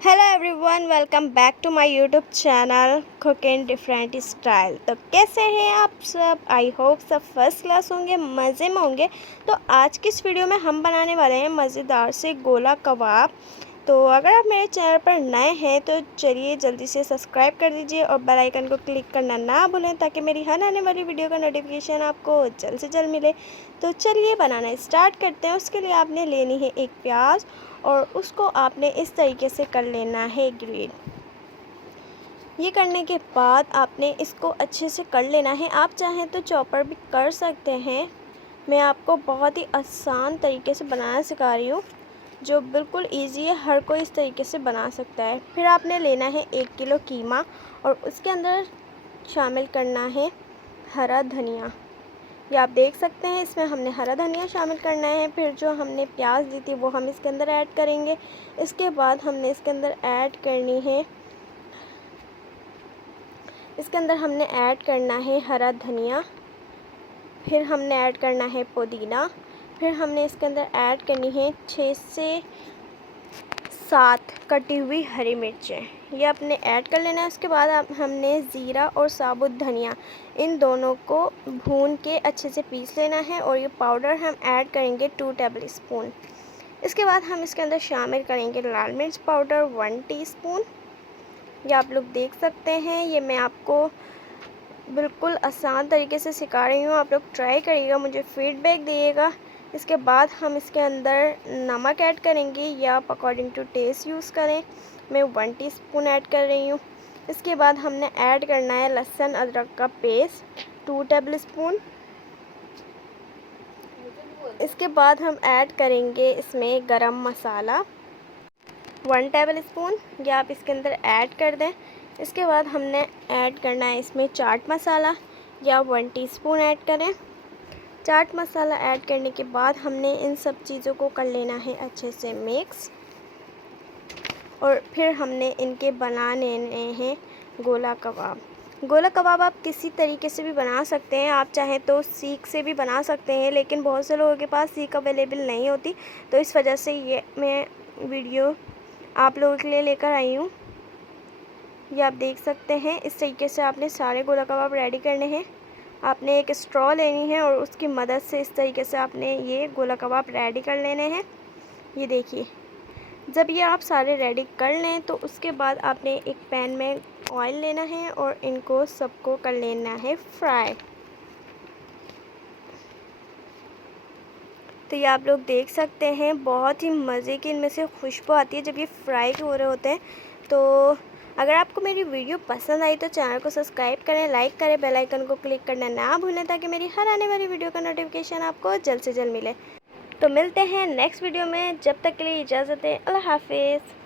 Hello everyone, welcome back to my YouTube channel cook in different style. तो कैसे हैं आप सब? आई होप सब फर्स्ट क्लास होंगे, मज़े में होंगे। तो आज की इस वीडियो में हम बनाने वाले हैं मज़ेदार से गोला कबाब। तो अगर आप मेरे चैनल पर नए हैं तो चलिए जल्दी से सब्सक्राइब कर दीजिए और बेल आइकन को क्लिक करना ना भूलें ताकि मेरी हर आने वाली वीडियो का नोटिफिकेशन आपको जल्द से जल्द मिले। तो चलिए बनाना स्टार्ट करते हैं। उसके लिए आपने लेनी है एक प्याज और उसको आपने इस तरीके से कर लेना है ग्रेट। ये करने के बाद आपने इसको अच्छे से कर लेना है। आप चाहें तो चॉपर भी कर सकते हैं। मैं आपको बहुत ही आसान तरीके से बनाना सिखा रही हूँ, जो बिल्कुल इजी है, हर कोई इस तरीके से बना सकता है। फिर आपने लेना है 1 किलो कीमा और उसके अंदर शामिल करना है हरा धनिया। ये आप देख सकते हैं, इसमें हमने हरा धनिया शामिल करना है। फिर जो हमने प्याज ली थी वो हम इसके अंदर ऐड करेंगे। इसके बाद हमने इसके अंदर ऐड करना है हरा धनिया। फिर हमने ऐड करना है पुदीना। फिर हमने इसके अंदर ऐड करनी है 6 से 7 कटी हुई हरी मिर्चें। ये अपने ऐड कर लेना है। उसके बाद हमने ज़ीरा और साबुत धनिया इन दोनों को भून के अच्छे से पीस लेना है और ये पाउडर हम ऐड करेंगे 2 टेबल स्पून। इसके बाद हम इसके अंदर शामिल करेंगे लाल मिर्च पाउडर 1 टीस्पून। ये आप लोग देख सकते हैं, ये मैं आपको बिल्कुल आसान तरीके से सिखा रही हूँ। आप लोग ट्राई करिएगा, मुझे फीडबैक दिएगा। इसके बाद हम इसके अंदर नमक ऐड करेंगे, या आप अकॉर्डिंग टू टेस्ट यूज़ करें। मैं 1 टीस्पून ऐड कर रही हूँ। इसके बाद हमने ऐड करना है लहसुन अदरक का पेस्ट 2 टेबल स्पून। इसके बाद हम ऐड करेंगे इसमें गरम मसाला 1 टेबल स्पून, या आप इसके अंदर ऐड कर दें। इसके बाद हमने ऐड करना है इसमें चाट मसाला, या 1 टीस्पून ऐड करें। चाट मसाला ऐड करने के बाद हमने इन सब चीज़ों को कर लेना है अच्छे से मिक्स, और फिर हमने इनके बना लेने हैं गोला कबाब। गोला कबाब आप किसी तरीके से भी बना सकते हैं। आप चाहें तो सीख से भी बना सकते हैं, लेकिन बहुत से लोगों के पास सीख अवेलेबल नहीं होती, तो इस वजह से ये मैं वीडियो आप लोगों के लिए लेकर आई हूँ। ये आप देख सकते हैं, इस तरीके से आपने सारे गोला कबाब रेडी करने हैं। आपने एक स्ट्रॉ लेनी है और उसकी मदद से इस तरीके से आपने ये गोला कबाब रेडी कर लेने हैं। ये देखिए, जब ये आप सारे रेडी कर लें तो उसके बाद आपने एक पैन में ऑयल लेना है और इनको सबको कर लेना है फ्राई। तो ये आप लोग देख सकते हैं, बहुत ही मज़े की इनमें से खुशबू आती है जब ये फ्राई हो रहे होते हैं। तो अगर आपको मेरी वीडियो पसंद आई तो चैनल को सब्सक्राइब करें, लाइक करें, बेल आइकन को क्लिक करना ना भूलें ताकि मेरी हर आने वाली वीडियो का नोटिफिकेशन आपको जल्द से जल्द मिले। तो मिलते हैं नेक्स्ट वीडियो में, जब तक के लिए इजाज़त है। अल्लाह हाफिज़।